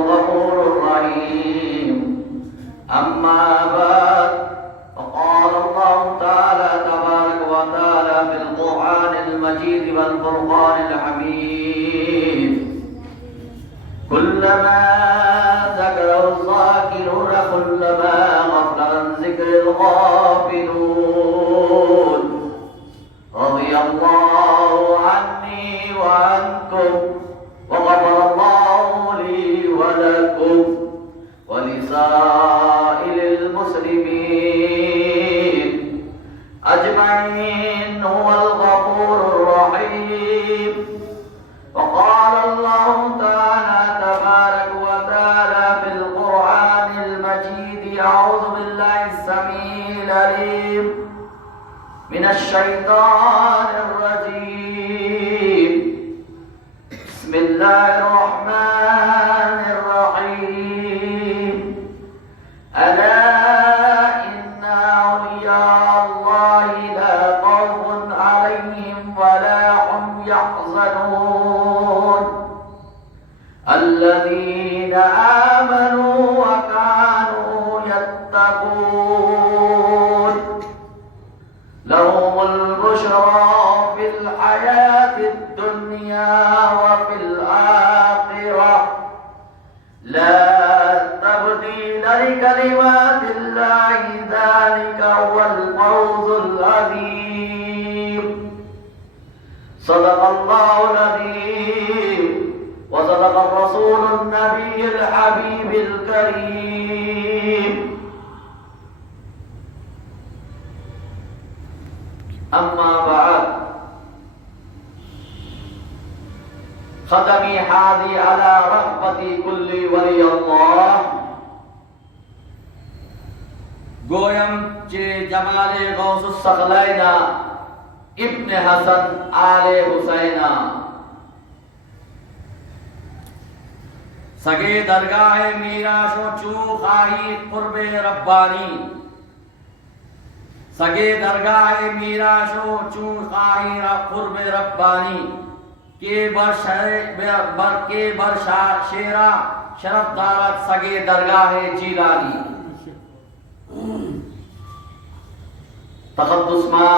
الغفور الرحيم. أما بعد، فقال الله تعالى تبارك وتعالى في القرآن المجيد والفرقان الحميد: كلما ذكره الذاكرون كلما غفل عن ذكر الغافلون. رضي الله عني وعنكم، وغفر الله لي ولكم ولسائر المسلمين أجمعين. هو الغفور الرحيم. وقال الله تعالى تبارك وتعالى في القرآن المجيد: أعوذ بالله السميع العليم من الشيطان الرجيم. بسم الله الرحمن الرحيم. ألا إن أولياء الله لا خوف عليهم ولا هم يحزنون الذين آمنوا وكانوا يتقون. لهم البشرى في الحياة الدنيا وفي الآخرة لا تبديل لكلمات الله، ذلك هو الفوز العظيم. صدق الله العظيم، وصدق الرسول النبي الحبيب الكريم. أما بعد، ختمی حاضی علی رغبتی کلی ولی اللہ. گویم چه جمال غوث الثقلین ابن حسن آل حسین. سگے درگاہ میراش و چو خواہی قرب ربانی. سگے درگاہ میراش و چو خواہی قرب ربانی کے بر شیرہ شرف دارت سگے درگاہ جیلانی. تقدس ما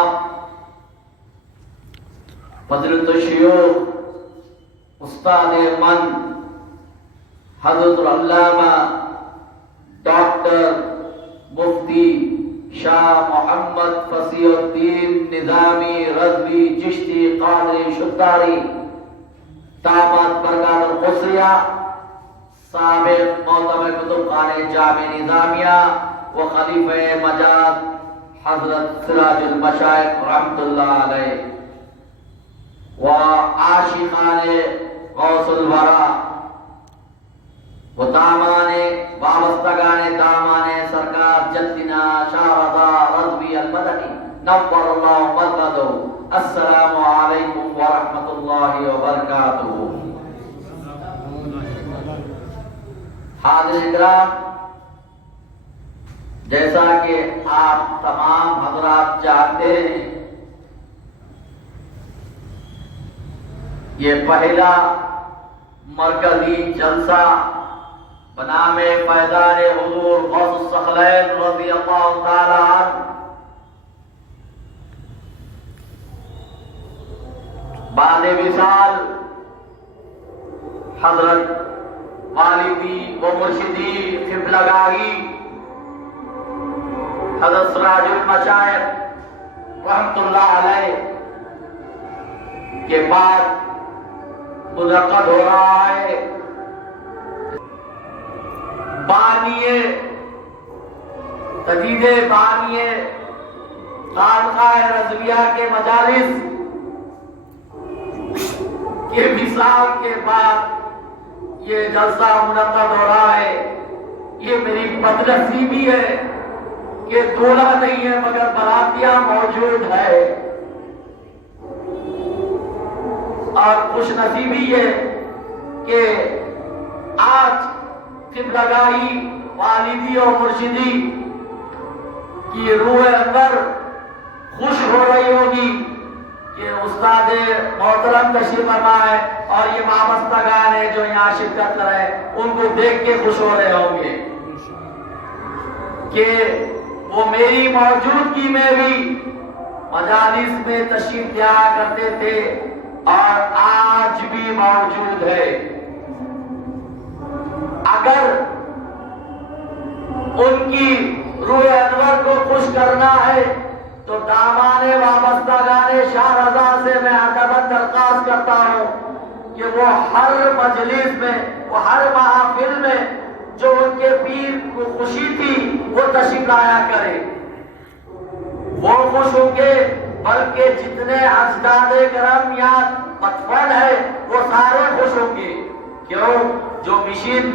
فضلت الشیوخ استاد من حضرت العلامہ ڈاکٹر مفتی شاہ محمد فصیح الدین نظامی رضوی چشتی قادری شتاری دامت برکات الخسریہ، سابق معتمر کتب خانہ جامع نظامیہ و خلیفہ مجاد حضرت سراج المشائخ رحمت اللہ علیہ، و عاشقان غوث الورا و دامان وابستگان دامان سرکار جدنا شاہ رضا رضوی المدنی نور اللہ مرقدہ. السلام علیکم ورحمۃ اللہ وبرکاتہ. حاضرین کرام، جیسا کہ آپ تمام حضرات جانتے ہیں، یہ پہلا مرکزی جلسہ بنام فیضان حضور غوث الثقلین رضی اللہ تعالی عنہ بعد وصال حضرت والدی و مرشدی قبلہ گاہی حضرت سراج المشائخ رحمت اللہ علیہ کے بعد منعقد ہو رہا ہے بانیے تجدید بانیے خانقاہ رضویہ کے مجالس کے مثال کے بعد یہ جلسہ منعقد ہو رہا ہے. یہ میری بدنصیبی ہے کہ دولہا نہیں ہے مگر براتیاں موجود ہے، اور خوش نصیبی ہے کہ آج قبلہ گاہی والدی اور مرشدی کی روح اندر خوش ہو رہی ہوگی کہ استاد محترم تشریف فرما ہے اور یہ وابستگان ہیں جو یہاں شرکت کر رہے ہیں، ان کو دیکھ کے خوش ہو رہے ہوں گے کہ وہ میری موجودگی میں بھی مجالس میں تشریف لیا کرتے تھے اور آج بھی موجود ہے۔ اگر ان کی روح انور کو خوش کرنا ہے تو دامان وابستگان شاہ رضا سے میں ادباً درخواست کرتا ہوں کہ وہ ہر مجلس میں، وہ ہر محفل میں جو ان کے پیر کو خوشی تھی وہ تشریف لایا کرے۔ وہ خوش ہوں گے، بلکہ جتنے اجداد کرام یہاں مدفن ہے وہ سارے خوش ہوں گے۔ کیوں؟ جو مشن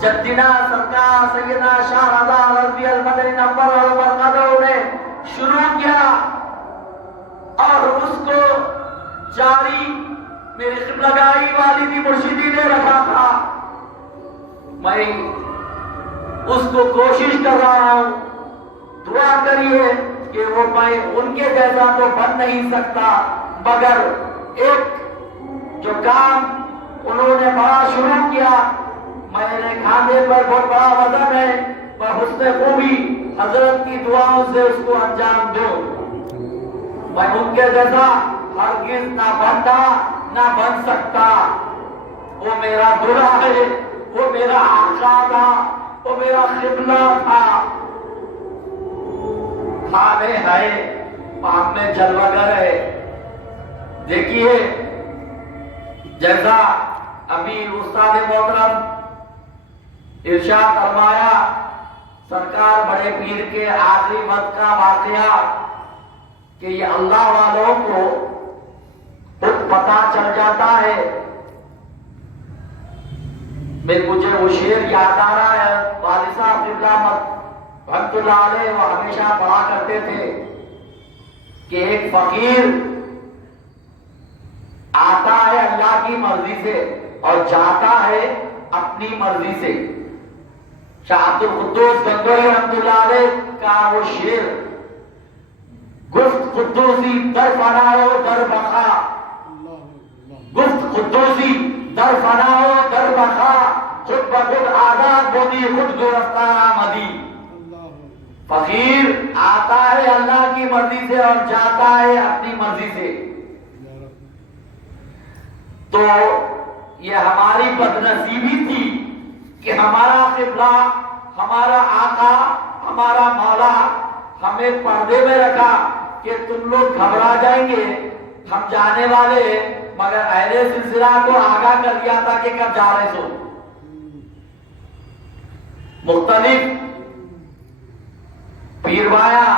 جدنا سرکار سیدنا شاہ رضا رضی المدنی نمبر والمرقدہ نے شروع کیا اور اس کو جاری میری قبلگاہی والدی مرشدی نے رکھا تھا۔ میں اس کو کوشش کر رہا ہوں، دعا کریے کہ وہ میں ان کے جیسا تو بن نہیں سکتا، مگر ایک جو کام انہوں نے بڑا شروع کیا، میرے کھانے پر بہت بڑا وزن ہے، میں حسن خوبی حضرت کی دعاؤں سے اس کو انجام دوں۔ میں ان کے جیسا ہرگز نہ بنتا نہ بن سکتا۔ وہ میرا دلہا ہے، وہ میرا آقا تھا، وہ میرا قبلہ تھا۔ کھانے ہے، ہم میں جلوگر ہے۔ دیکھیے جیسا ابھی استاد محترم ارشاد فرمایا، سرکار بڑے پیر کے آخری وقت کا واقعہ کہ یہ اللہ والوں کو خود پتا چل جاتا ہے۔ مجھے وہ شعر یاد آ رہا ہے، والد صاحب قبلہ رحمۃ اللہ علیہ وہ ہمیشہ پڑھا کرتے تھے کہ ایک فقیر آتا ہے اللہ کی مرضی سے اور جاتا ہے اپنی مرضی سے۔ شاہ عبد القدوس گنگوہی رحمۃ اللہ علیہ کا وہ شعر، گفت قدوسی در فناؤ در بقا، گفت قدوسی در فناؤ در بقا، خود بخود آزاد بودی خود گرفتار آمدی۔ فقیر آتا ہے اللہ کی مرضی سے اور جاتا ہے اپنی مرضی سے۔ تو یہ ہماری بدنصیبی تھی کہ ہمارا قبلہ، ہمارا آقا، ہمارا مولا ہمیں پردے میں رکھا کہ تم لوگ گھبرا جائیں گے، ہم جانے والے، مگر اہل سلسلہ کو آگاہ کر دیا تھا کہ کب جا رہے سو۔ مختلف پیروایا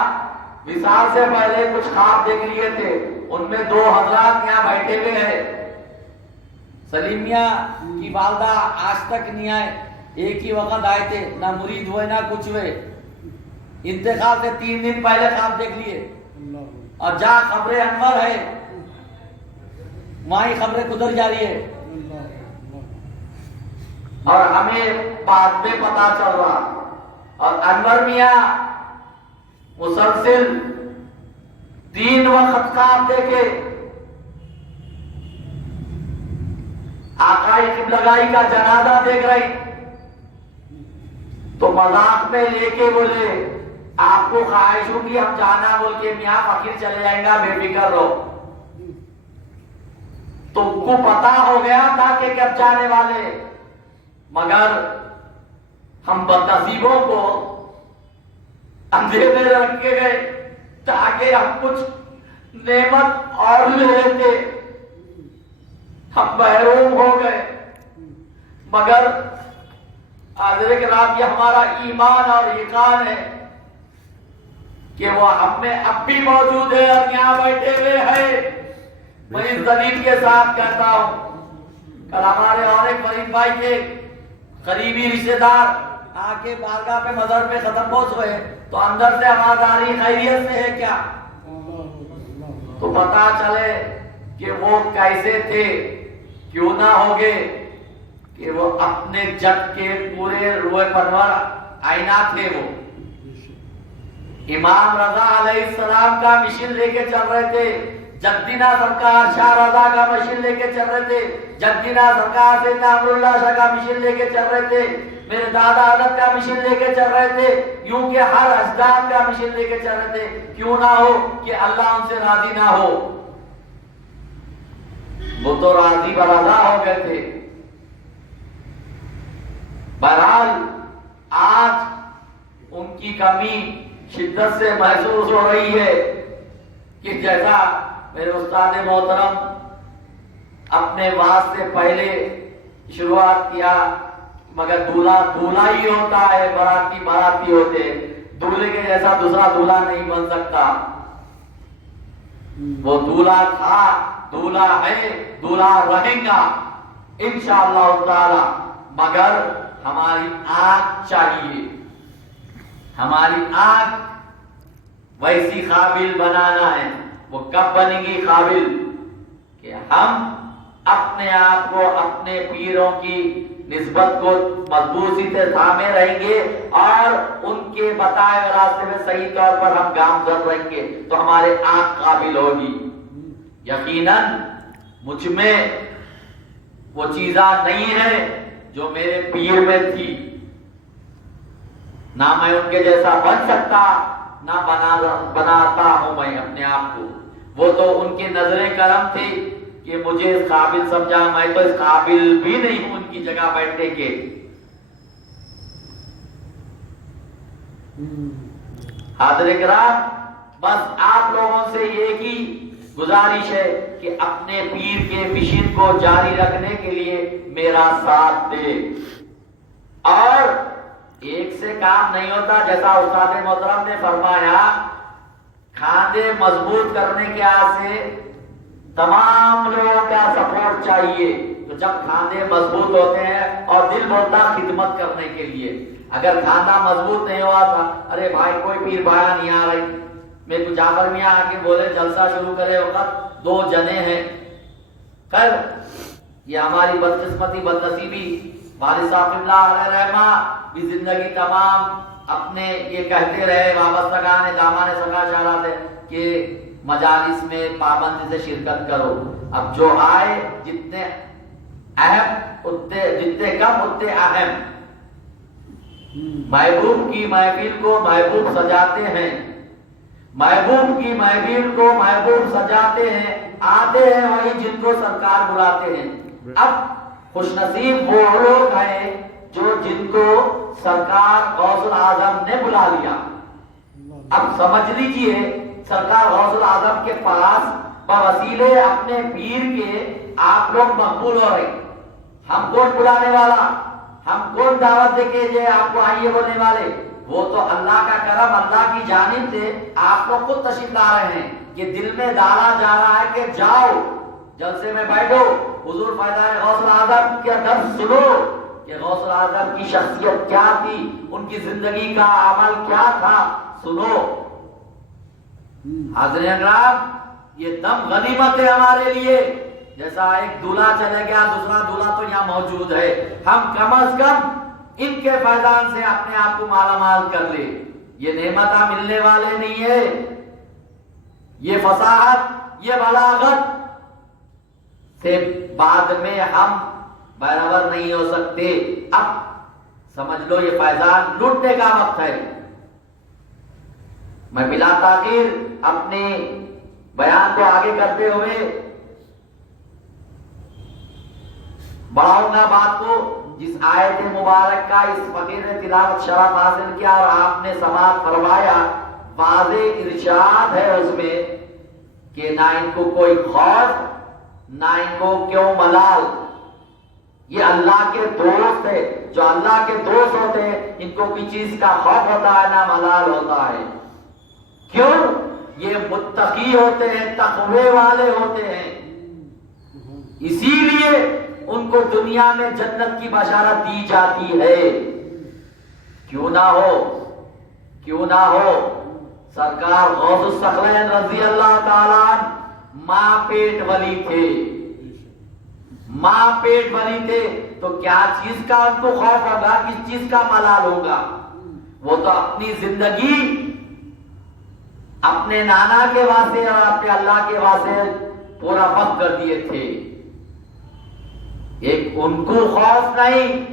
وصال سے پہلے کچھ خواب دیکھ لیے تھے، ان میں دو حضرات یہاں بیٹھے ہوئے ہیں۔ سلیمیہ کی والدہ آج تک نہیں آئے، ایک ہی وقت آئے تھے، نہ مرید ہوئے نہ کچھ ہوئے، انتقال سے 3 دن پہلے خواب دیکھ لیے۔ اور جہاں قبر انور ہے وہیں خبریں گزر جا رہی ہے اور ہمیں بعد میں پتا چل رہا۔ اور انور میاں مسلسل 3 وقت خواب دیکھے، آقائی قبلگاہی کا جنازہ دیکھ رہے، تو مذاق میں لے کے بولے آپ کو خواہش ہوگی ہم جانا، بول کے میاں فقیر چلے جائیں گا، بے فکر رہو۔ تو کو پتا ہو گیا تھا کہ کب جانے والے، مگر ہم بدنصیبوں کو اندھیرے میں رکھ کے گئے تاکہ ہم کچھ نعمت اور لے لیتے، ہم محروم ہو گئے۔ مگر حاضر کرام یہ ہمارا ایمان اور یقین ہے کہ وہ ہم میں اب بھی موجود ہے اور یہاں بیٹھے ہوئے ہیں۔ میں اس دلیل کے ساتھ کہتا ہوں، کل ہمارے اور ایک فرید بھائی کے قریبی رشتے دار آ کے بارگاہ پہ مزار پہ ختم پہنچ ہوئے، تو اندر سے آواز آ رہی خیریت سے ہے کیا؟ تو پتا چلے کہ وہ کیسے تھے، کیوں نہ ہوگے کہ وہ اپنے جد کے پورے روح پرور آئینہ تھے۔ وہ امام رضا علیہ السلام کا مشن لے کے چل رہے تھے، جدینا سرکار شاہ رضا کا مشین لے کے چل رہے تھے، جدینا سرکار سیدنا امراللہ شاہ کا مشین لے کے چل رہے تھے، میرے دادا حضرت کا مشین لے کے چل رہے تھے، یوں کہ ہر اجداد کا مشین لے کے چل رہے تھے. کیوں نہ ہو کہ اللہ ان سے راضی نہ ہو. وہ تو راضی برضا ہو گئے تھے. بہرحال آج ان کی کمی شدت سے محسوس ہو رہی ہے کہ جیسا میرے استاد محترم اپنے وعظ سے پہلے شروعات کیا، مگر دولہا دولہا ہی ہوتا ہے، باراتی باراتی ہوتے ہیں، دولہے کے جیسا دوسرا دولہا نہیں بن سکتا. وہ دولہا تھا، دولہا ہے، دولہا رہے گا انشاءاللہ تعالی. مگر ہماری آنکھ چاہیے، ہماری آنکھ ویسی قابل بنانا ہے. وہ کب بنے گی قابل؟ کہ ہم اپنے آپ کو اپنے پیروں کی نسبت کو مضبوطی سے تھامے رہیں گے اور ان کے بتائے ہوئے راستے میں صحیح طور پر ہم گامزن رہیں گے تو ہمارے آنکھ قابل ہوگی. یقیناً مجھ میں وہ چیزاں نہیں ہے جو میرے پیر میں تھی، نہ میں ان کے جیسا بن سکتا، نہ بناتا ہوں میں اپنے آپ کو. وہ تو ان کی نظر کرم تھی کہ مجھے اس قابل سمجھا، میں تو اس قابل بھی نہیں ہوں ان کی جگہ بیٹھنے کے. حاضر کرام، بس آپ لوگوں سے ایک ہی گزارش ہے کہ اپنے پیر کے مشن کو جاری رکھنے کے لیے میرا ساتھ دے. اور ایک سے کام نہیں ہوتا، جیسا استاد محترم نے فرمایا، کھاندے مضبوط کرنے کے واسطے تمام لوگوں کا سپورٹ چاہیے. تو جب کھاندے مضبوط ہوتے ہیں اور دل بولتا خدمت کرنے کے لیے. اگر کھاندہ مضبوط نہیں ہوا تھا، ارے بھائی کوئی پیر بھایا نہیں آ رہی، میرے کو جعفر میاں آ کے بولے جلسہ شروع کرے، وقت 2 جنے ہیں. خیر یہ ہماری بدقسمتی بدنصیبی، والد صاحب اللہ علیہ رحمہ بھی زندگی تمام اپنے یہ کہتے رہے، وابستگان دامان سگا چارہ تھے کہ مجالس میں پابندی سے شرکت کرو. اب جو آئے جتنے اہم جتنے کم اتنے اہم، محبوب کی محفل کو محبوب سجاتے ہیں، محبوب کی محفل کو محبوب سجاتے ہیں، آتے ہیں وہی جن کو سرکار بلاتے ہیں. اب خوش نصیب وہ لوگ ہیں جو جن کو سرکار غوث الاعظم نے بلا لیا. اب سمجھ لیجئے سرکار غوث الاعظم کے پاس بوسیلے اپنے پیر کے آپ لوگ مقبول ہو رہے. ہم کون بلانے والا، ہم کون دعوت دے کے جو آپ کو آئیے بولنے والے؟ وہ تو اللہ کا کرم، اللہ کی جانب سے آپ لوگ خود تشریف لا رہے ہیں. یہ دل میں ڈالا جا رہا ہے کہ جاؤ جلسے میں بیٹھو، حضور فیضان غوث الاعظم کے درس سنو کہ غوث الاعظم کی شخصیت کیا تھی، ان کی زندگی کا عمل کیا تھا، سنو. حاضرین اکرام، یہ دم غنیمت ہے ہمارے لیے. جیسا ایک دولہا چلے گیا، دوسرا دولہا تو یہاں موجود ہے. ہم کم از کم ان کے فیضان سے اپنے آپ کو مالا مال کر لے. یہ نعمتہ ملنے والے نہیں ہے. یہ فصاحت، یہ بلاغت سے بعد میں ہم برابر نہیں ہو سکتے. اب سمجھ لو یہ فیضان لوٹنے کا وقت ہے. میں بلا تاخیر اپنے بیان کو آگے کرتے ہوئے بڑھاؤں گا بات کو. جس آیت مبارک کا اس فقیر نے تلاوت شرف حاصل کیا اور آپ نے سماعت فرمایا، واضح ارشاد ہے اس میں کہ نہ ان کو کوئی خوف، نہ ان کو کیوں ملال. یہ اللہ کے دوست ہے. جو اللہ کے دوست ہوتے ہیں ان کو کوئی چیز کا خوف ہوتا ہے، نہ ملال ہوتا ہے. کیوں؟ یہ متقی ہوتے ہیں، تقوی والے ہوتے ہیں. اسی لیے ان کو دنیا میں جنت کی بشارت دی جاتی ہے. کیوں نہ ہو، کیوں نہ ہو. سرکار غوث الثقلین رضی اللہ تعالیٰ ماں پیٹ ولی تھے، ماں پیٹ ولی تھے. تو کیا چیز کا ان کو خوف ہوگا، کس چیز کا ملال ہوگا؟ وہ تو اپنی زندگی اپنے نانا کے واسطے اور اپنے اللہ کے واسطے پورا وقت کر دیے تھے. ایک ان کو خوف نہیں.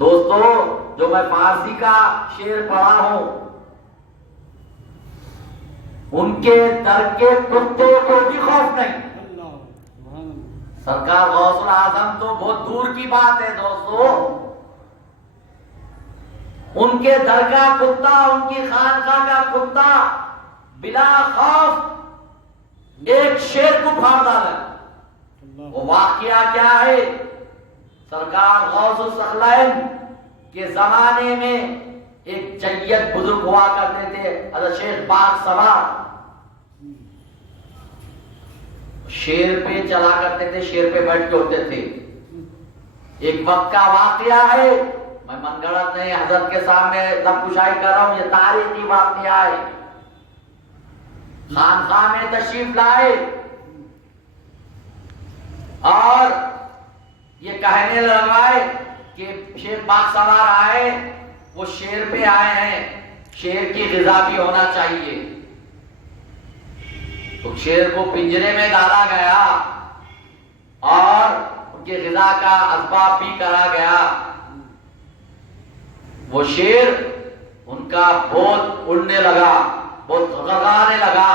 دوستو جو میں فارسی کا شعر پڑھا ہوں، ان کے در کے کتے کو بھی خوف نہیں. سرکار غوث الاعظم تو بہت دور کی بات ہے دوستو. ان کے در کا کتا، ان کی خانقاہ کا کتا بلا خوف ایک شیر کو پھاڑ ڈالا. وہ واقعہ کیا ہے؟ سرکار غوث الثقلین کے زمانے میں ایک جید بزرگ ہوا کرتے تھے، حضرت شیخ پاک سوار. شیر پہ چلا کرتے تھے، شیر پہ بیٹھ کے ہوتے تھے. ایک وقت کا واقعہ ہے، میں من گھڑت نہیں حضرت کے سامنے لب کشائی کر رہا ہوں، یہ تاریخی واقعہ ہے. خانقاہ میں تشریف لائے اور یہ کہنے لگائے کہ شیر پاک سوار آئے، وہ شیر پہ آئے ہیں، شیر کی غذا بھی ہونا چاہیے. تو شیر کو پنجرے میں ڈالا گیا اور ان کی غذا کا اسباب بھی کرا گیا. وہ شیر ان کا بہت اڑنے لگا، بہت غرغرانے لگا.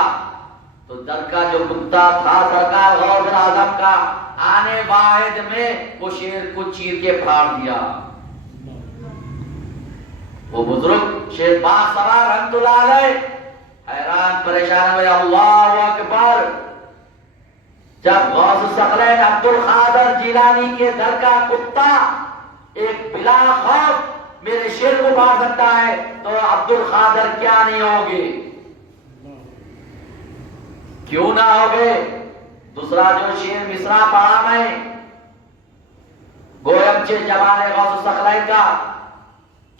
تو در کا جو کتا تھا سرکار غوث الاعظم کا، آنے واحد میں وہ شیر کو چیر کے پھاڑ دیا. وہ بزرگ شیر پاک سوار رحمت اللہ علیہ حیران پریشان ہوئے. اللہ اکبر! جب غوث الثقلین عبد القادر جیلانی کے در کا کتا ایک بلا خوف میرے شیر کو پھاڑ سکتا ہے تو عبد القادر کیا نہیں ہوگے؟ کیوں نہ ہوگے؟ دوسرا جو شیر مصرع پڑھا میں، گویم چے جوان غوث الثقلین کا،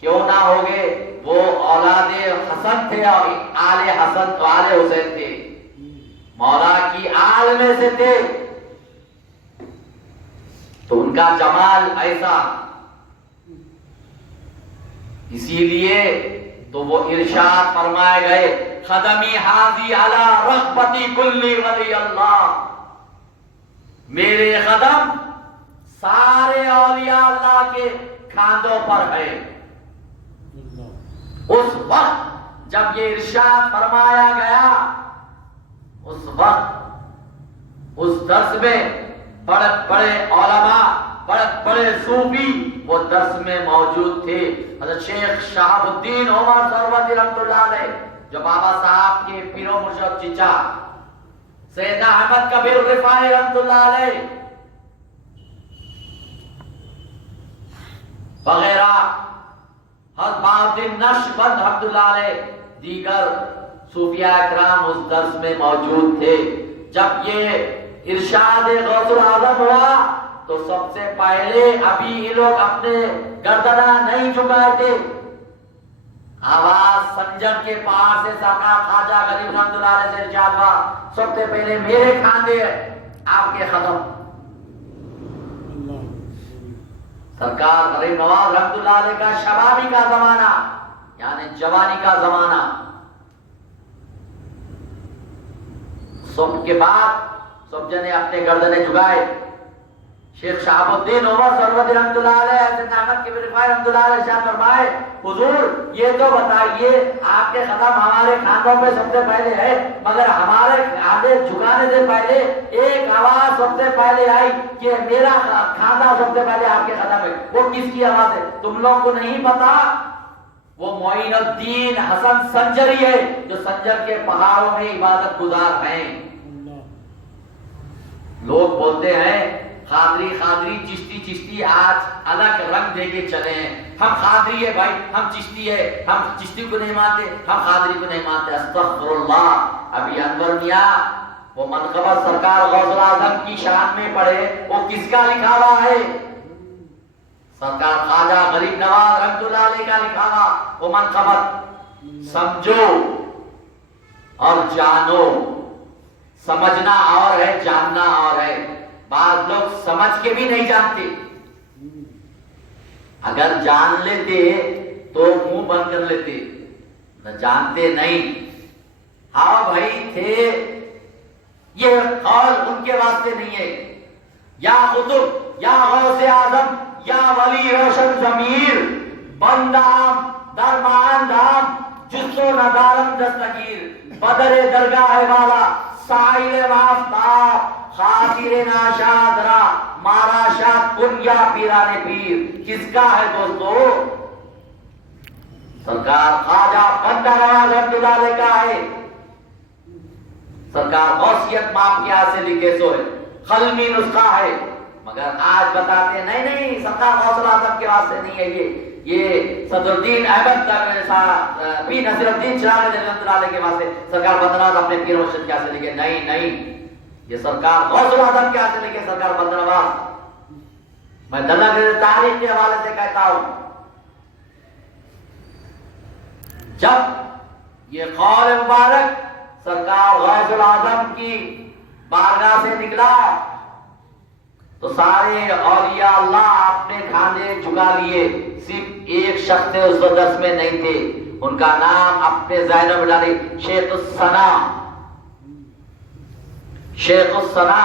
کیوں نہ ہوگے؟ وہ اولاد حسن تھے اور آل حسن تو آل حسین تھے، مولا کی آل میں سے تھے. تو ان کا جمال ایسا، اسی لیے تو وہ ارشاد فرمائے گئے، خدمی حاضی علی رغبتی کلی ولی اللہ. میرے قدم سارے اولیاء اللہ کے کاندھوں پر ہے. اس وقت جب یہ ارشاد فرمایا گیا، اس وقت اس درس میں بڑے بڑے علماء، بڑے بڑے صوفی وہ درس میں موجود تھے. حضرت شیخ شہاب الدین عمر سروردی رحمت اللہ علیہ، جو بابا صاحب کے پیر و مرشد چچا سید احمد کبیر رفاعی رحمت اللہ علیہ وغیرہ، حضرت بہاءالدین نقشبند رحمت اللہ علیہ، دیگر صوفیاء اکرام اس درس میں موجود تھے. جب یہ ارشاد غوث الاعظم ہوا تو سب سے پہلے ابھی یہ لوگ اپنے گردنہ نہیں جھکائے تھے. آواز سنجر کے پہاڑ سے سرکار خواجہ غریب رحمت اللہ علیہ سے ارشاد ہوا، سب سے پہلے میرے کھاندے آپ کے قدم. سرکار غریب نواز رحمت اللہ علیہ کا شبابی کا زمانہ یعنی جوانی کا زمانہ، صبح کے بعد سب جنے اپنے گردنے جھکائے. شیخ شہاب الدین عمر سروردی رحمت اللہ علیہ، حضرت احمد کبیر رفاعی رحمت اللہ علیہ شاہ فرمائے، حضور یہ تو بتائیے آپ کے قدم ہمارے کھانوں پہ سب سے پہلے ہے، مگر ہمارے کھانے جھکانے سے پہلے ایک آواز سب سے پہلے آئی کہ میرا کھانا سب سے پہلے آپ کے قدم ہے. وہ کس کی آواز ہے؟ تم لوگوں کو نہیں پتا؟ وہ معین الدین حسن سنجری ہے، جو سنجر کے پہاڑوں میں عبادت گزار ہیں. لوگ بولتے ہیں قادری قادری، چشتی چشتی، آج الگ رنگ دے کے چلے ہیں. ہم قادری ہے بھائی، ہم چشتی ہے، ہم چشتی کو نہیں مانتے، ہم قادری کو نہیں مانتے. استغفر اللہ. ابھی انور میاں وہ منقبہ سرکار غوث الاعظم کی شان میں پڑھے، وہ کس کا لکھا ہوا ہے؟ سرکار خواجہ غریب نواز رحمت اللہ علیہ کا لکھا ہوا وہ منقبت. سمجھو اور جانو. سمجھنا اور ہے، جاننا اور ہے. بعض لوگ سمجھ کے بھی نہیں جانتے، اگر جان لیتے تو منہ بند کر لیتے، نہ جانتے نہیں. ہاں بھائی تھے، یہ قول ان کے واسطے نہیں ہے. یا قطب، یا غوث اعظم، یا ولی روشن ضمیر، بندام درمان دام جسو ندارم دستگیر، بدر درگاہ والا سائل آفتاب، خاطر ناشاد را مارا شاد کن یا پیران پیر. کس کا ہے دوستو؟ سرکار خواجہ بندہ نواز رحمۃ اللہ علیہ کا ہے. سرکار غوثیت ماپ کے حاصل کے سو ہے، قلمی نسخہ ہے. مگر آج بتاتے ہیں نہیں سرکار غوث اعظم کے واسطے نہیں ہے، یہ صدر الدین احمد پیر نصیر الدین چراغی رحمۃ اللہ علیہ کے واسطے سرکار بندہ نواز اپنے پیر مرشد کے حاصل کے. نہیں، یہ سرکار غوث اعظم کے حاصل کے سرکار بندہ نواز. میں دلہ تاریخ کے حوالے سے کہتا ہوں، جب یہ قول مبارک سرکار غوث اعظم کی بارگاہ سے نکلا تو سارے اولیاء اللہ اپنے کھانے جھکا لیے. صرف ایک شخص اس درس میں نہیں تھے، ان کا نام اپنے ذہن میں ڈالی، شیخ الثنا. شیخ الثنا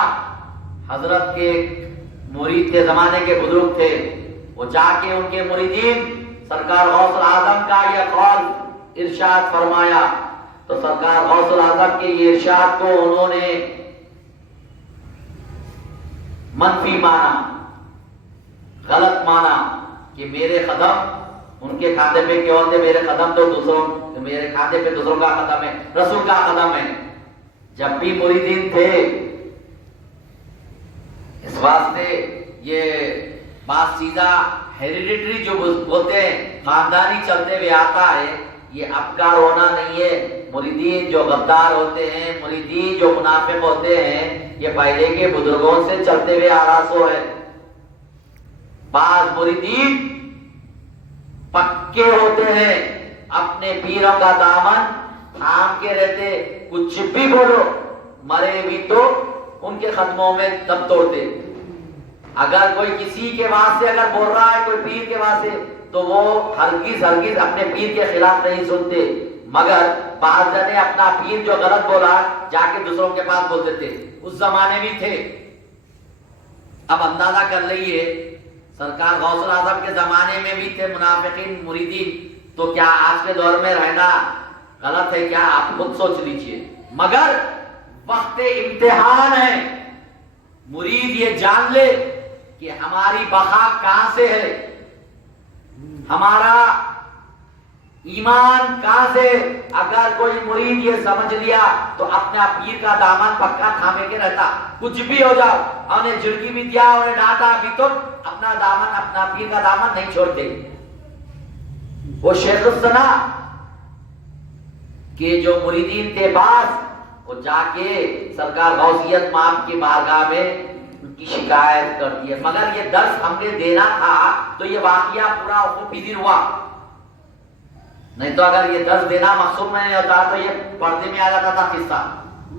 حضرت کے مرید کے زمانے کے بزرگ تھے. وہ جا کے ان کے مریدین سرکار غوث اعظم کا یہ قول ارشاد فرمایا تو سرکار غوث اعظم کے یہ ارشاد کو انہوں نے منفی مانا، غلط مانا کہ میرے قدم ان کے کھاتے پہ کیوں ہوتے، میرے قدم تو دوسروں، میرے کھاتے پہ دوسروں کا قدم ہے، رسول کا قدم ہے. جب بھی مریدین تھے اس واسطے یہ بات سیدھا ہیریڈیٹری جو بولتے ہیں خاندانی چلتے ہوئے آتا ہے، یہ افکار ہونا نہیں ہے. مریدین جو غدار ہوتے ہیں، مریدین جو منافق ہوتے ہیں، یہ پہلے کے بزرگوں سے چلتے ہوئے آ رہا سو ہے. بعض مریدین پکے ہوتے ہیں، اپنے پیروں کا دامن تھام کے رہتے، کچھ بھی بولو مرے بھی تو ان کے قدموں میں دم توڑتے. اگر کوئی کسی کے واسطے اگر بول رہا ہے کوئی پیر کے واسطے تو وہ ہرگز اپنے پیر کے خلاف نہیں سنتے. مگر بعض جنے اپنا پیر جو غلط بولا جا کے دوسروں کے پاس بول دیتے. اس زمانے بھی تھے. اب اندازہ کر لئیے سرکار غوث اعظم کے زمانے میں بھی تھے منافقین مریدین، تو کیا آج کے دور میں رہنا غلط ہے کیا؟ آپ خود سوچ لیجئے. مگر وقت امتحان ہے، مرید یہ جان لے کہ ہماری بقا کہاں سے ہے، ہمارا ایمان کہاں سے. اگر کوئی مرید یہ سمجھ لیا تو اپنے پیر کا دامن پکا تھامے کے رہتا. کچھ بھی ہو جاؤ، انہیں جھڑکی بھی دیا انہیں ڈانٹا بھی تو اپنا دامن، اپنا پیر کا دامن نہیں چھوڑتے. وہ شیخ الثنا کے جو مریدین تھے بعض، وہ جا کے سرکار غوثیت ماپ کی بارگاہ میں ان کی شکایت کرتی ہے. مگر یہ درس ہم نے دینا تھا تو یہ واقعہ پورا پذیر ہوا. نہیں تو اگر یہ درس دینا مقصود میں نہیں ہوتا تو یہ پردے میں آ جاتا تھا قصہ.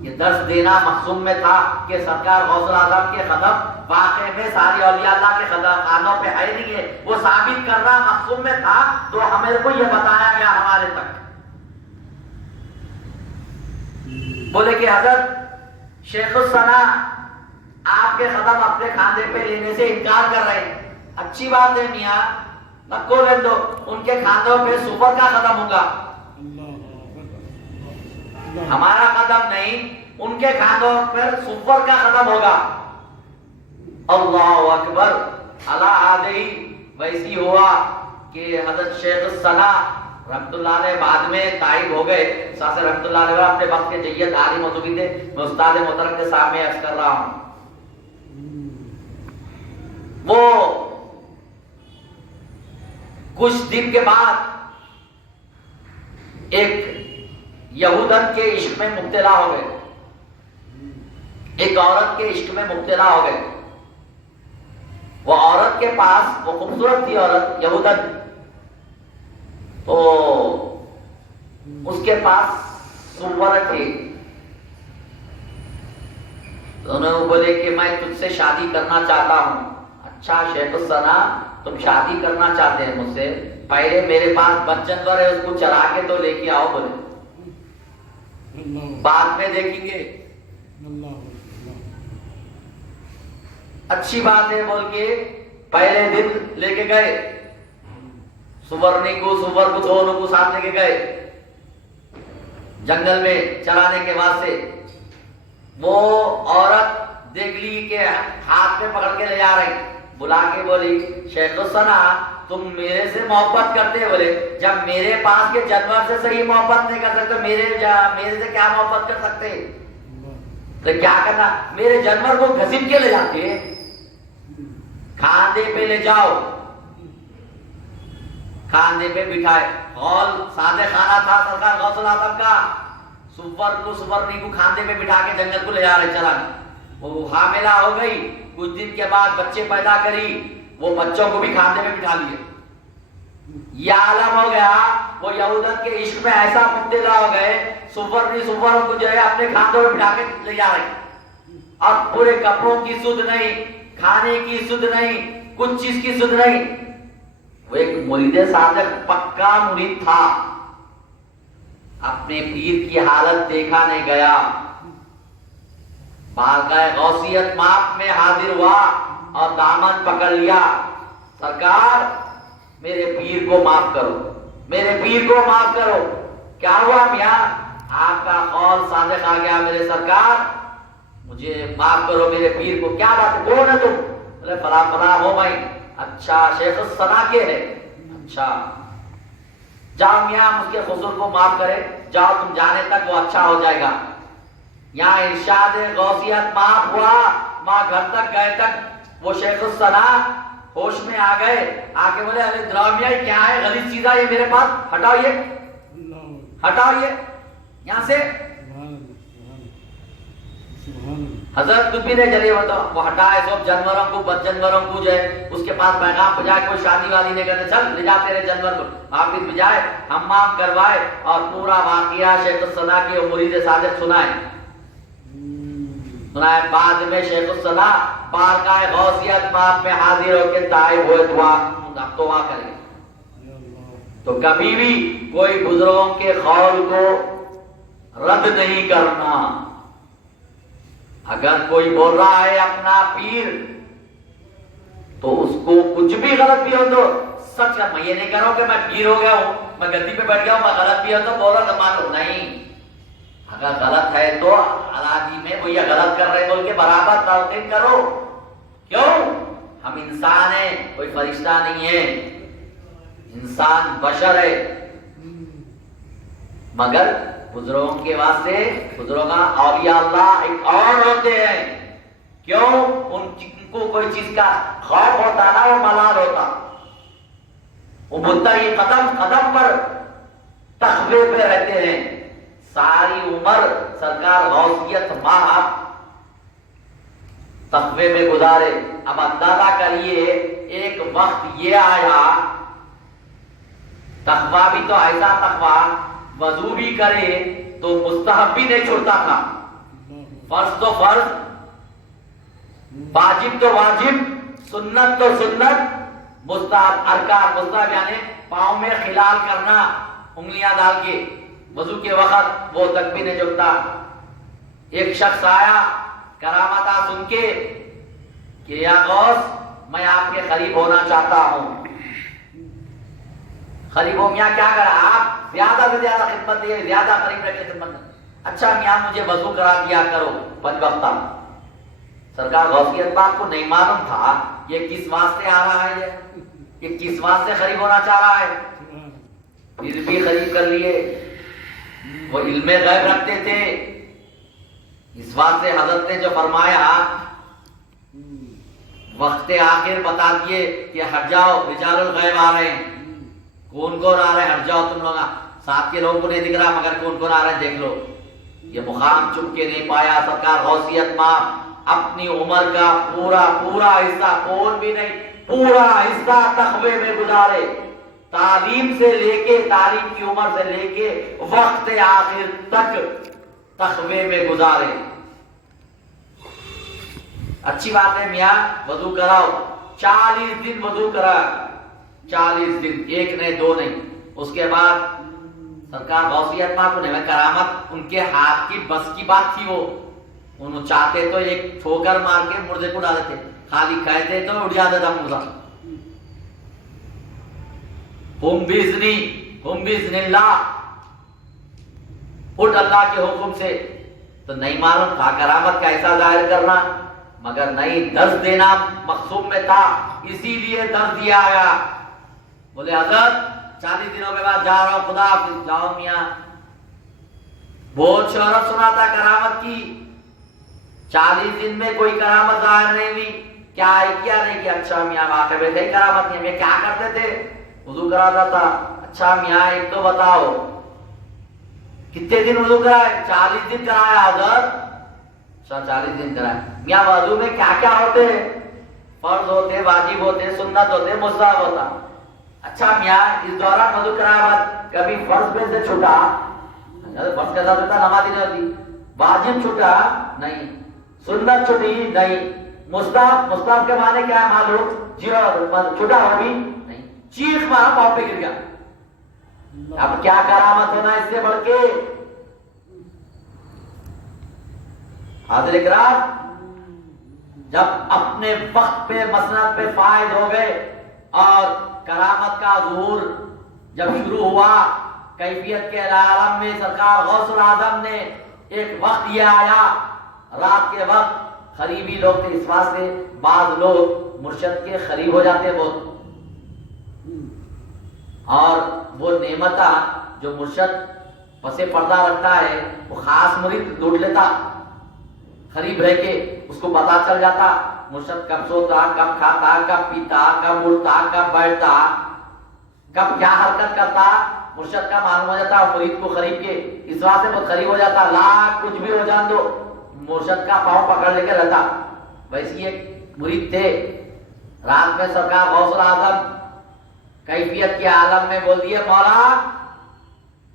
یہ درس دینا مقصود میں تھا کہ سرکار غوث اعظم کے قدم واقع میں ساری اولیاء اللہ کے خانوں پہ ہے نہیں ہے، وہ ثابت کرنا مقصود میں تھا. تو ہمیں کو یہ بتایا گیا ہمارے تک. بولے کہ حضرت شیخ الثنا آپ کے قدم اپنے کھاندے پہ لینے سے انکار کر رہے ہیں. اچھی بات ہے میاں، نکو لے دو، ان کے کھاندوں پہ سپر کا قدم ہوگا، ہمارا قدم نہیں، ان کے کھاندوں پر سپر کا قدم ہوگا. اللہ اکبر. اللہ آدھی ویسی ہوا کہ حضرت شیخ الثنا رحمت اللہ علیہ بعد میں تائب ہو گئے. ساسے رحمت اللہ علیہ اپنے وقت کے جید عالم موجودی تھے. میں استاد محترم کے سامنے عرض کر رہا ہوں. وہ کچھ دن کے بعد ایک یہودن کے عشق میں مبتلا ہو گئے، ایک عورت کے عشق میں مبتلا ہو گئے. وہ عورت کے پاس، وہ خوبصورت تھی عورت یہودن، تو اس کے پاس سور تھے. تو انہوں نے بولے کہ میں تجھ سے شادی کرنا چاہتا ہوں. اچھا شیخ الثنا تم شادی کرنا چاہتے ہیں مجھ سے، پہلے میرے پاس بچ جانور ہے اس کو چرا کے تو لے کے آؤ. بولے بعد میں دیکھیں گے. اچھی بات ہے بول کے پہلے دن لے کے گئے سور کو دونوں کو ساتھ لے کے گئے جنگل میں چرانے کے واسطے. وہ عورت دیکھ لی کہ ہاتھ میں پکڑ کے لے جا رہی, بلا کے بولی شیخ السنا تم میرے سے محبت کرتے, بولے جب میرے پاس کے جانور سے صحیح محبت نہیں کر سکتے میرے سے کیا محبت کر سکتے. تو کیا کرنا, میرے جانور کو گھسیٹ کے لے جاتے, کھاندے پہ لے جاؤ, کھاندے پہ بٹھائے. غول سادہ خانہ تھا سرکار غوث العظم کا, سورنی کو کھاندے پہ بٹھا کے جنگل کو لے جا رہے چرانے. وہ حاملہ ہو گئی, کچھ دن کے بعد بچے پیدا کری, وہ بچوں کو بھی کھاندے میں بٹھا لیے. یہ عالم ہو گیا, وہ یہودت کے عشق میں ایسا مبتلا ہو گئے, سوروں کو جو ہے اپنے کھاندوں میں بٹھا کے لے جا رہے. اب پورے کپڑوں کی سدھ نہیں, کھانے کی سدھ نہیں, کچھ چیز کی سدھ نہیں. وہ ایک مرید صادق پکا مرید تھا, اپنے پیر کی حالت دیکھا نہیں گیا, بارگاہ غوثیت ماپ میں حاضر ہوا اور دامن پکڑ لیا, سرکار میرے پیر کو معاف کرو, میرے پیر کو معاف کرو. کیا ہوا میاں, آپ کا قول صادق آ گیا میرے سرکار, مجھے معاف کرو میرے پیر کو. کیا بات ہے, کون ہے تم؟ بولے فلاں فلاں ہو بھائی. اچھا شیخ السنا کے ہے, اچھا جاؤ میاں اس کے قصور کو معاف کرے, جاؤ تم جانے تک وہ اچھا ہو جائے گا. یہاں ارشاد غوثیت معاف ہوا, ماں گھر تک گئے تک وہ شیخ السنا ہوش میں آ گئے, آ کے بولے ارے درامیہ کیا ہے غلیظ چیز ہے یہ میرے پاس, ہٹاؤ یہ, ہٹاؤ یہ یہاں سے. حضرت کچھ بھی نہیں جلے وہ ہٹائے سب جانوروں کو, بد جانوروں کو جو ہے اس کے پاس پیغام پہنچائے, کوئی شادی وادی نہیں کرتے, چل لے جا تیرے جانور کو, واپس بھجائے, حمام کروائے اور پورا واقعہ شیخ السنا کے مرید صادق سنائے. بعد میں شیخ السنا بارگاہ غوثیت ماپ میں حاضر ہو کے تائب ہوئے دعا کریں. تو کبھی بھی کوئی بزرگوں کے قول کو رد نہیں کرنا. اگر کوئی بول رہا ہے اپنا پیر تو اس کو کچھ بھی غلط بھی ہو تو سچ کر, میں یہ نہیں کر رہا ہوں کہ میں پیر ہو گیا ہوں, میں گدی پہ بیٹھ گیا ہوں, میں غلط بھی ہو تو بول رہا تو مان لو نہیں. اگر غلط ہے تو علاجی میں وہ یہ غلط کر رہے بول کے برابر تلقین کرو. کیوں, ہم انسان ہیں, کوئی فرشتہ نہیں ہے, انسان بشر ہے. مگر بزرگوں کے واسطے بزرگاں اولیاء اللہ ایک اور ہوتے ہیں. کیوں, ان کو کوئی چیز کا خوف ہوتا نا, وہ ملال ہوتا, وہ مدعی قدم قدم پر تخوے پہ رہتے ہیں. ساری عمر سرکار غوثیت ماہ تخوے میں گزارے. اب اندازہ کریے ایک وقت یہ آیا, تقویٰ بھی تو ایسا تقویٰ, وضو بھی کرے تو مستحب بھی نہیں چھوڑتا تھا, فرض تو فرض, واجب تو واجب, سنت تو سنت, مستحب ارکان. مستحب یعنی پاؤں میں خلال کرنا انگلیاں ڈال کے وضو کے وقت, وہ تک بھی نہیں جھکتا. ایک شخص آیا کرامتہ سن کے کہ یا غوث میں آپ کے قریب ہونا چاہتا ہوں. قریب ہو میاں, کیا کرا آپ, زیادہ سے زیادہ خدمت دیے, زیادہ قریب رکھے خدمت. اچھا میاں مجھے وضو کرا دیا کرو 5 وقتہ. سرکار غوثیت پاک کو نہیں معلوم تھا یہ کس واسطے آ رہا ہے, یہ کس واسطے قریب ہونا چاہ رہا ہے, پھر بھی قریب کر لیے. وہ علم غیب رکھتے تھے, اس واسطے حضرت نے جو فرمایا وقت آخر بتا دیے کہ ہٹ جاؤ, رجال الغیب آ رہے ہیں. کون کون آ رہے ہیں, ہٹ جاؤ تم لوگ, ساتھ کے لوگوں کو نہیں دکھ رہا مگر کون کون آ رہے ہیں دیکھ لو. یہ مقام چپ کے نہیں پایا. سرکار غوثیت ماں اپنی عمر کا پورا حصہ, کون بھی نہیں, پورا حصہ تقوی میں گزارے. تعلیم سے لے کے, تعلیم کی عمر سے لے کے وقت آخر تک تقوی میں گزارے. اچھی بات ہے میاں, وضو کراؤ, 40 دن وضو کرا, 40 دن, ایک نہیں دو نہیں. اس کے بعد سرکار غوثیت پاک انہیں کرامت ان کے ہاتھ کی بس کی بات تھی. وہ انہوں چاہتے تو ایک ٹھوکر مار کے مردے کو ڈال دیتے, خالی کہتے تو اڑ جاتا تھا مردہ. ہم بِإِذْنِ اللہ, اٹھ اللہ کے حکم سے. تو نہیں معلوم تھا کرامت کا ایسا ظاہر کرنا, مگر نہیں درس دینا مقصود میں تھا, اسی لیے درس دیا گیا. بولے حضرت 40 دنوں کے بعد جا رہا ہوں, خدا حافظ, جاؤ میاں. بہت شہرت سنا تھا کرامت کی, 40 دن میں کوئی کرامت ظاہر نہیں ہوئی. کیا ہے کیا نہیں کیا؟ اچھا میاں واقع میں کوئی کرامت نہیں. میں کیا کرتے تھے؟ وضو کراتا تھا. اچھا میاں ایک تو بتاؤ کتنے دن وضو کرائے؟ 40 دن کرایا حضرت. اچھا 40 دن کرائے. میاں وضو میں کیا کیا ہوتے ہیں؟ فرض ہوتے, واجب ہوتے, سنت ہوتے, مستحب ہوتا. اچھا میاں اس دوران وضو کرایا بعد کبھی فرض میں سے چھوٹا؟ فرض کے ساتھ ہوتا, نماز نہیں ہوتی. واجب چھوٹا نہیں, سنت چھوٹی نہیں, مستحب کے معنی کیا ہے معلوم؟ چھوٹا ہو بھی نہیں. چیخ مارا پاؤں پہ گر گیا. اب کیا کرامت ہونا اس سے بڑھ کے؟ حاضر اکرام, جب اپنے وقت پہ مسند پہ فائد ہو گئے اور کرامت کا ظہور جب شروع ہوا کیفیت کے عالم میں, سرکار غوث العظم نے ایک وقت یہ آیا رات کے وقت, قریبی لوگ تھے اس واسطے بعض لوگ مرشد کے قریب ہو جاتے بہت, اور وہ نعمتہ جو مرشد پسے پردہ رکھتا ہے وہ خاص مرید لوٹ لیتا. قریب رہ کے اس کو پتا چل جاتا مرشد کب سوتا, کب کھاتا, کب پیتا, کب اٹھتا, کب بیٹھتا, کب کیا حرکت کرتا, مرشد کا معلوم ہو جاتا مرید کو قریب کے. اس واسطے بہت قریب ہو جاتا, لاکھ کچھ بھی ہو جان دو مرشد کا پاؤں پکڑ لے کے رہتا. ویسی ایک مرید تھے. رات میں سرکار غوث العظم کیفیت کے عالم میں بول دیے, مولا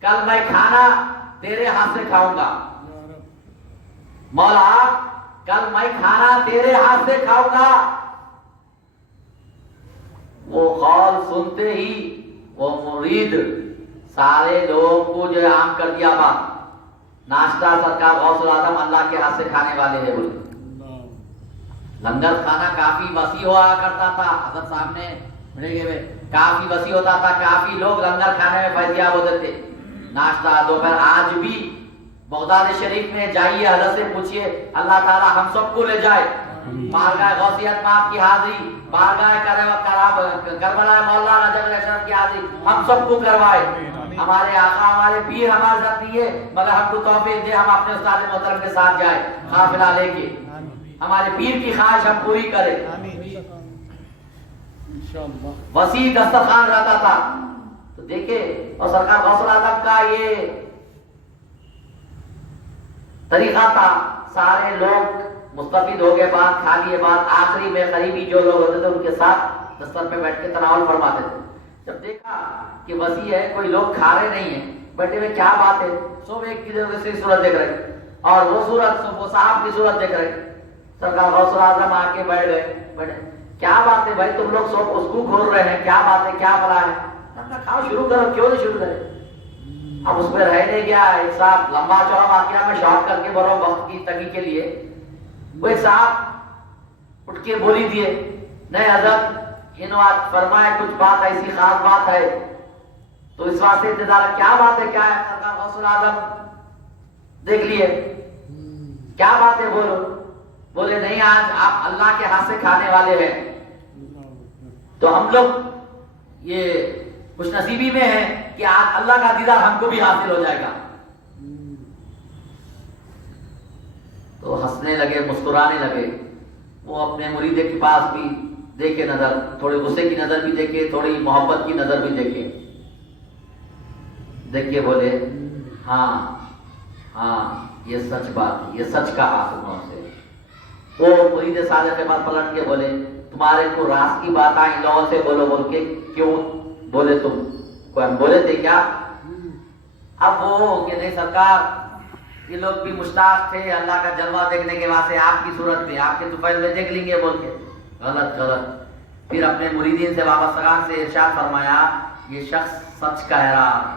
کل میں کھانا تیرے ہاتھ سے کھاؤں گا. مولا کل میں کھانا تیرے ہاتھ سے کھاؤں گا. وہ قول سنتے ہی وہ مرید سارے لوگوں کو جو عام کر دیا بات, ناشتہ سرکار غوث العظم اللہ کے ہاتھ سے کھانے والے ہیں. بولے لنگر کھانا کافی وسیع ہوا کرتا تھا. حضرت صاحب نے کافی وسیع ہوتا تھا, کافی لوگ لنگر کھانے میں فیضیاب ہوتے تھے. ناشتہ دوپہر. آج بھی بغداد شریف میں جائیے, حضرت سے پوچھئے اللہ تعالی ہم سب کو لے جائے بارگاہ غوثیت پاک کی حاضری, بارگاہ کربلا مولا نجف اشرف کی حاضری ہم سب کو کروائے. ہمارے آقا ہمارے پیر ہمارے ساتھ نہیں ہے, مگر ہم کو توفیق دے ہم اپنے استاد محترم کے ساتھ جائیں قافلہ لے کے. ہمارے پیر کی خواہش ہم پوری کریں. وسیع دسترخوان رہتا تھا. تو دیکھیں, اور سرکار غوث العظم کا یہ طریقہ تھا. سارے لوگ مستفید ہو گئے, بات کھا لیے, بات آخری میں قریبی جو لوگ ہوتے تھے ان کے ساتھ دستر پہ بیٹھ کے تناول فرماتے تھے. جب دیکھا کہ وسیع ہے, کوئی لوگ کھا رہے نہیں ہیں, بیٹھے ہوئے کیا بات ہے, سب ایک کی دوسری صورت دیکھ رہے, اور وہ صورت وہ صاحب کی صورت دیکھ رہے. سرکار غوث العظم آ کے بیٹھ گئے. کیا بات ہے بھائی, تم لوگ سب اس کو کھول رہے ہیں, کیا بات ہے, کیا بلا ہے؟ کھاؤ شروع کرو, کیوں نہیں شروع کرے. اب اس پہ رہ نہیں گیا. ایک صاحب لمبا چوڑا واقعہ میں شارٹ کر کے بولو وقت کی تنگی کے لیے. وہ ایک صاحب اٹھ کے بولی دیے, نہیں حضرت انہوں آج فرمائے کچھ بات ایسی خاص بات ہے, تو اس واسطے انتظار. کیا بات ہے, کیا ہے؟ سرکار غوث العظم دیکھ لیے, کیا بات ہے بولو. بولے نہیں, آج آپ اللہ کے ہاتھ سے کھانے والے ہیں, تو ہم لوگ یہ خوش نصیبی میں ہے کہ آج اللہ کا دیدار ہم کو بھی حاصل ہو جائے گا. تو ہنسنے لگے, مسکرانے لگے. وہ اپنے مریدے کے پاس بھی دیکھے نظر, تھوڑے غصے کی نظر بھی دیکھے, تھوڑی محبت کی نظر بھی دیکھے. دیکھ کے بولے ہاں ہاں یہ سچ بات, یہ سچ کہا تم سے. وہ مرید صادق کے پاس پلٹ کے بولے تمہارے کو راز کی بات آئی, لوگوں سے بولو. بول کے کیوں بولے, تم کوئی ہم بولے تھے کیا؟ اب وہ کہ نہیں سرکار یہ لوگ بھی مشتاق تھے اللہ کا جلوہ دیکھنے کے واسطے, آپ کی صورت میں, آپ کے طفیل میں دیکھ لیں گے. بول کے غلط غلط. پھر اپنے مریدین سے وابستگان سے ارشاد فرمایا یہ شخص سچ کہہ رہا,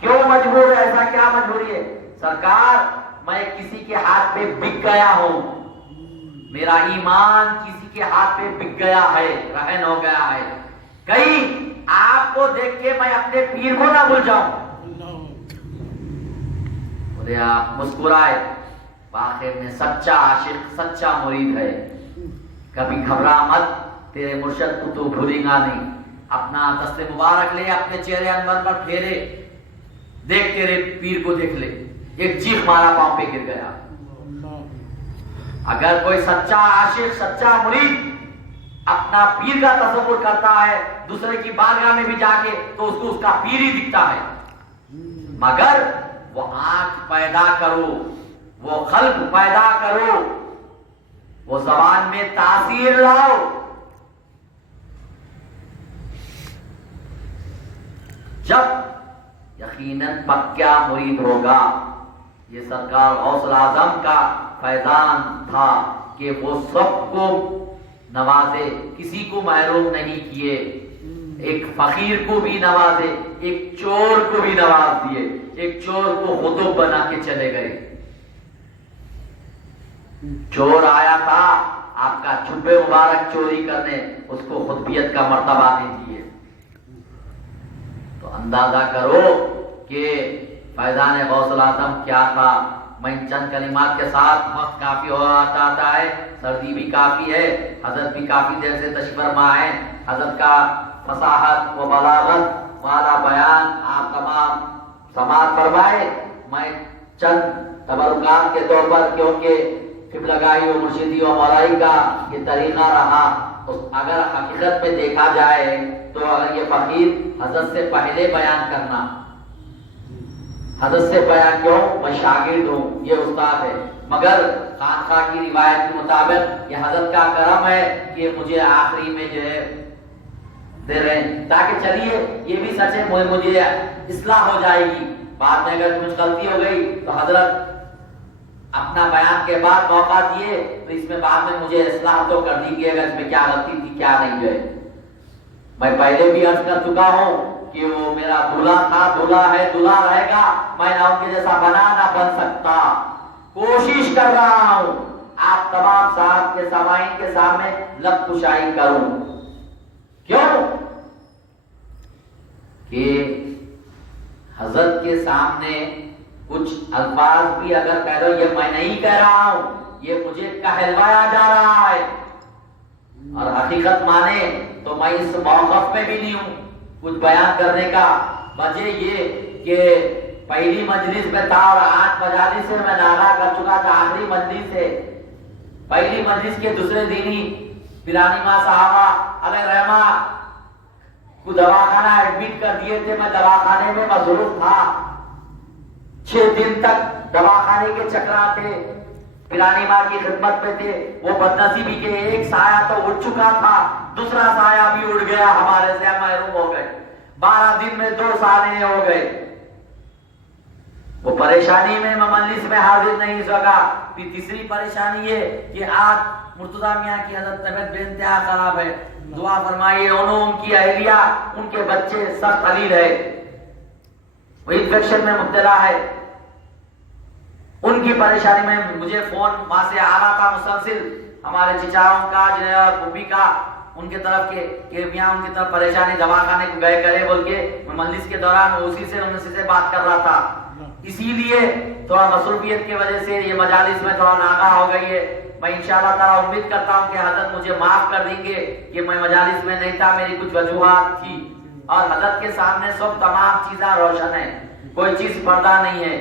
کیوں مجبور ہے؟ ایسا کیا مجبوری ہے؟ سرکار میں کسی کے ہاتھ پہ بک گیا ہوں، میرا ایمان کسی کے ہاتھ پہ بک گیا ہے، رہن ہو گیا ہے، کہیں آپ کو دیکھ کے میں اپنے پیر کو نہ بھول جاؤں۔ بولے آپ مسکرائے، آخر میں سچا عاشق سچا مرید ہے، کبھی گھبرا مت، تیرے مرشد کو تو بھولے گا نہیں۔ اپنا دست مبارک لے، اپنے چہرے انور پر پھیرے، دیکھ تیرے پیر کو دیکھ لے، ایک چیخ مارا پاؤں پہ گر گیا۔ اگر کوئی سچا عاشق سچا مرید اپنا پیر کا تصور کرتا ہے دوسرے کی بارگاہ میں بھی جا کے تو اس کو اس کا پیر ہی دکھتا ہے، مگر وہ آنکھ پیدا کرو، وہ خلق پیدا کرو، وہ زبان میں تاثیر لاؤ۔ جب یقیناً پکا مرید ہوگا، یہ سرکار غوث الاعظم کا فیضان تھا کہ وہ سب کو نوازے، کسی کو محروم نہیں کیے، ایک فقیر کو بھی نوازے، ایک چور کو بھی نواز دیے، ایک چور کو خطب بنا کے چلے گئے۔ چور آیا تھا آپ کا جبے مبارک چوری کرنے، اس کو خطبیت کا مرتبہ نہیں دیے۔ تو اندازہ کرو کہ فیضان غوث الاعظم کیا تھا۔ میں چند کلمات کے ساتھ، وقت کافی ہو جاتا ہے، سردی بھی کافی ہے، حضرت بھی کافی دیر سے تشریف فرما ہے، حضرت کا فصاحت و بلاغت والا بیان آپ تمام سماعت فرمائے۔ میں چند تبرکات کے طور پر، کیونکہ قبلگاہی و مرشدی و مولائی کا یہ طریقہ رہا، اگر حقیقت میں دیکھا جائے تو اگر یہ فقیر حضرت سے پہلے بیان کرنا، حضرت سے بیان کیوں؟ میں شاگرد ہوں، یہ استاد ہے، مگر خانقاہ کی روایت کے مطابق یہ حضرت کا کرم ہے کہ مجھے آخری میں جو ہے دے رہے ہیں، تاکہ چلیے یہ بھی سچ ہے، مجھے اصلاح ہو جائے گی، بعد میں اگر کچھ غلطی ہو گئی تو حضرت اپنا بیان کے بعد موقع دیے تو اس میں بعد میں مجھے اصلاح تو کر دی گئی، اگر اس میں کیا غلطی تھی کیا نہیں جو ہے۔ میں پہلے بھی عرض کر چکا ہوں کہ وہ میرا دلہا تھا، دلہا ہے، دلہا رہے گا، میں نہ ان کے جیسا بنا نہ بن سکتا، کوشش کر رہا ہوں آپ تمام صاحب کے سامعین کے سامنے لب کشائی کروں۔ کیوں؟ کہ حضرت کے سامنے کچھ الفاظ بھی اگر کہہ دو، یہ میں نہیں کہہ رہا ہوں، یہ مجھے کہلوایا جا رہا ہے، اور حقیقت مانے تو میں اس موقف میں بھی نہیں ہوں کچھ بیان کرنے کا۔ وجہ یہ کہ پہلی مجلس میں تھا اور 8 مجالس سے میں ناغا کر چکا تھا، آخری مجلس سے پہلی مجلس کے دوسرے دن ہی پیرانی ماں صاحبہ علیہ رحمہ کو دواخانہ ایڈمٹ کر دیے تھے، میں دواخانے میں مصروف تھا، 6 دن تک دواخانے کے چکرات تھے، پیرانی ماں کی خدمت میں تھے۔ وہ بدنصیبی کے ایک سایہ تو اٹھ چکا تھا، دوسرا سایہ بھی اڑ گیا، ہمارے سے محروم ہو گئے، 12 دن میں 2 سالے ہو گئے۔ وہ پریشانی میں مجلس میں حاضر نہیں سکا۔ پھر تیسری پریشانی یہ کہ آج مرتضیٰ میاں کی حالت طبیعت بے انتہا خراب ہے، دعا فرمائیے، ان کی اہلیہ، ان کے بچے سخت علیل ہے، وہ انفیکشن میں مبتلا ہے۔ ان کی پریشانی میں مجھے فون وہاں سے آ رہا تھا مسلسل، ہمارے چچاؤں کا جو ہے اور پھوپھی کا، ان کے طرف کہ میاں ان کی طرف پریشانی، دواخانے کو گئے کرے بول کے میں مجلس کے دوران اسی سے بات کر رہا تھا۔ اسی لیے تھوڑا مصروفیت کی وجہ سے یہ مجالس میں تھوڑا ناغا ہو گئی ہے۔ میں انشاءاللہ تعالیٰ امید کرتا ہوں کہ حضرت مجھے معاف کر دیں گے کہ میں مجالس میں نہیں تھا، میری کچھ وجوہات تھی، اور حضرت کے سامنے سب تمام چیزیں روشن ہیں، کوئی چیز پردہ نہیں ہے۔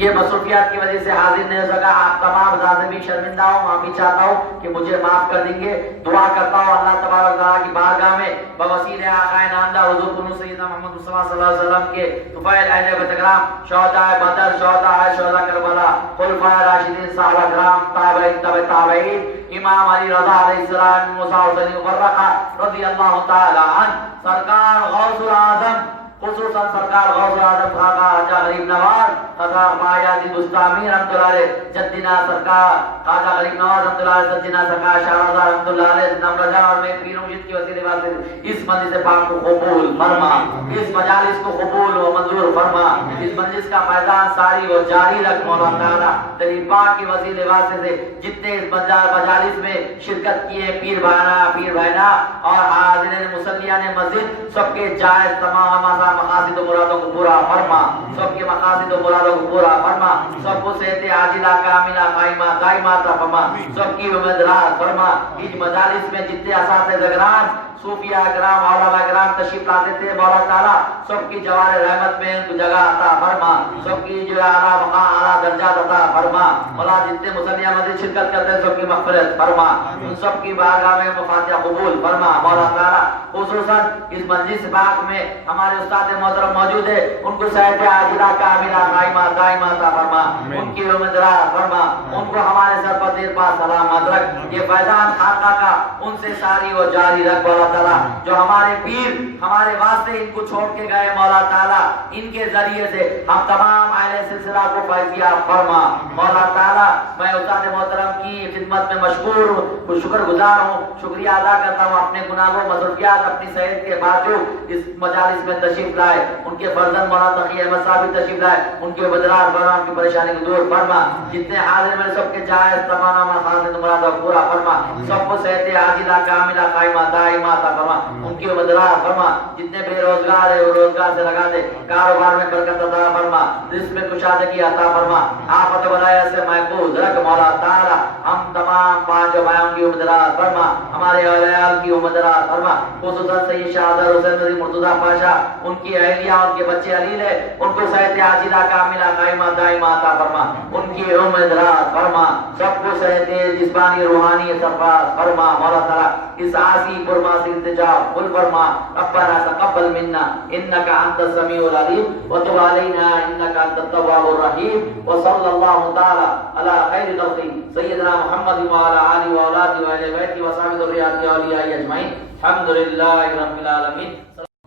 یہ مصروفیات کی وجہ سے حاضر نہیں ہو سکا، آپ تمام حضرات سے بھی شرمندہ ہوں، معافی چاہتا ہوں کہ مجھے معاف کر دیں گے۔ دعا کرتا ہوں اللہ تبارک و تعالیٰ کی بارگاہ میں بوسیلہ آقا نامدار حضور کنو سیدنا محمد مصطفیٰ صلی اللہ علیہ وسلم کے طفیل اہل بیت کرام، شہداء بدر، شہداء کربلا، خلفائے راشدین، صحابہ کرام، تابعین، تبع تابعین، امام علی رضا علیہ السلام، موسیٰ حسین مبرقہ رضی اللہ تعالی عنہ، سرکار غوث الاعظم، خصوصاً سرکار غوث الاعظم خواجہ غریب نواز خدا مایازی بستامی رحمۃ اللہ علیہ، جدنا سرکار خواجہ غریب نواز رحمۃ اللہ علیہ، جدنا سرکار شاہ رضا رحمۃ اللہ علیہ، نام رضا اور میں پیر مرشد کی وسیلے واسطے اس مجلس پاک کو قبول فرما، اس مجالس کو قبول و منظور فرما، اس مجلس کا فیضان ساری و جاری رکھ مولا تعالیٰ، تیری پاک کے وسیلے واسطے سے جتنے اس مجالس میں شرکت کیے پیر بھائینا اور حاضرین مصلیان مسجد، سب کے جائز تمام مقاصد و مرادوں کو پورا فرما، سب کے مقاصد و مرادوں کو پورا فرما، سب کو صحت عاجلہ کاملہ قائمہ دائمہ عطا فرما، سب کی امدراز فرما۔ اس مجالس میں جتنے اساتذہ گرام، صوفیہ کرام، علماء کرام تشریف لاتے تھے مولا تعالیٰ، سب کی جوار رحمت میں ان کو جگہ عطا فرما، سب کی جو اعلیٰ مقام اعلیٰ درجات عطا فرما مولا، جتنے مسلیہ مسجد شرکت کرتے ہیں سب کی مغفرت فرما، ان سب کی بارگاہ میں مفاتیح قبول فرما مولا تعالیٰ۔ خصوصاً اس مجلس پاک میں ہمارے استاد محترم موجود ہے، ان کو صحت عاجلہ کاملہ قائمہ دائمہ عطا فرما، ان کی امدراز فرما، ان کو ہمارے سر پر دیر پا سلامت رکھ، یہ فیضان خاقہ کا ان سے ساری و جاری رکھ مولا تعالیٰ، جو ہمارے پیر ہمارے واسطے ان کو چھوڑ کے گئے مولا تعالیٰ، ان کے ذریعے سے ہم تمام اہل سلسلہ کو فیضیاب فرما مولا تعالیٰ۔ میں استاد محترم کی خدمت میں مشکور ہوں، شکر گزار ہوں، شکریہ ادا کرتا ہوں، اپنے گناہوں مضروریات اپنی صحت کے باوجود اس مجالس میں تشریف لائے، ان کے فرزند مولانا تقی احمد صاحب بھی تشریف لائے، ان کے بدرار فرما، ان کی پریشانی کو دور فرما، جتنے حاضر میں سب کے جائز تمام مقاصد مراد پورا فرما، سب کو صحت عاجلہ کاملہ قائمہ دائمہ عطا فرما، ان کی بدرار فرما، جتنے بے روزگار ہے وہ روزگار سے لگا دے، کاروبار میں برکت عطا فرما، رزق میں کشادگی عطا فرما، آفت بلایا سے محفوظ رکھ مولا تعالیٰ، ہم تمام پانچ بھائیوں کی امداد فرما، ہمارے عیال کی امداد فرما، خصوصاً سید شہزادہ حسین نظیر مرتضیٰ پاشا، ان کی اہلیہ ان کے بچے علیل ہے، ان کو صحت عاجلہ کاملہ قائمہ دائمہ عطا فرما، ان کی امداد فرما، سب کو صحت جسمانی روحانی سرفراز فرما مولا تعالیٰ، اس عاصی پرماسی التجا قل فرما ربنا تقبل منا انك انت السميع العليم وتب علينا انك انت التواب الرحيم وصلى الله تعالى على خير خلقه سيدنا محمد وعلى اله واولاده واهل بيته وصحبه ذريته واوليائه اجمعين الحمد لله رب العالمين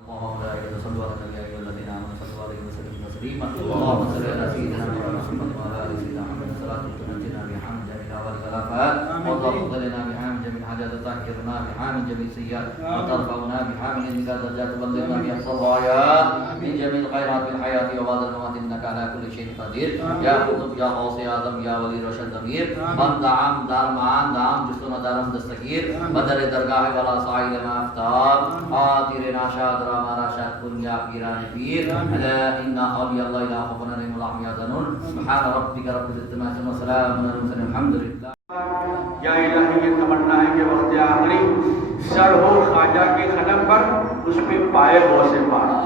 اللهم صل على النبي الذين امنوا صلوا عليه وسلموا تسليما اللهم صل على سيدنا محمد وعلى ال سيدنا محمد صلاه تنجينا بها من جميع الغلافات وتغفر لنا بها من جميع الحاجات وتطهرنا بها من جميع السيئات وترفعنا بها من عندك درجات وتبلغنا بها الصلاحيات من جميع الخيرات في الحياه وبعد الممات انك على كل شيء قدير يا قطب يا غوث يا اعظم يا ولي رشد ضمير من دعم دارمان دام جسم دارم دستگیر بدر درگاہ والا سائل مافتاب خاطر ناشاد راما راشد کن یا پیران پیر الا ان اولیاء اللہ لا خوف عليهم ولا هم يحزنون سبحان ربك رب العزة عما يصفون وسلام على المرسلين الحمد لله۔ یا الہی یہ تمنا ہے کہ وقت آخری سر ہو خواجہ کے قدم پر، اس پہ پائے ہو سے پارا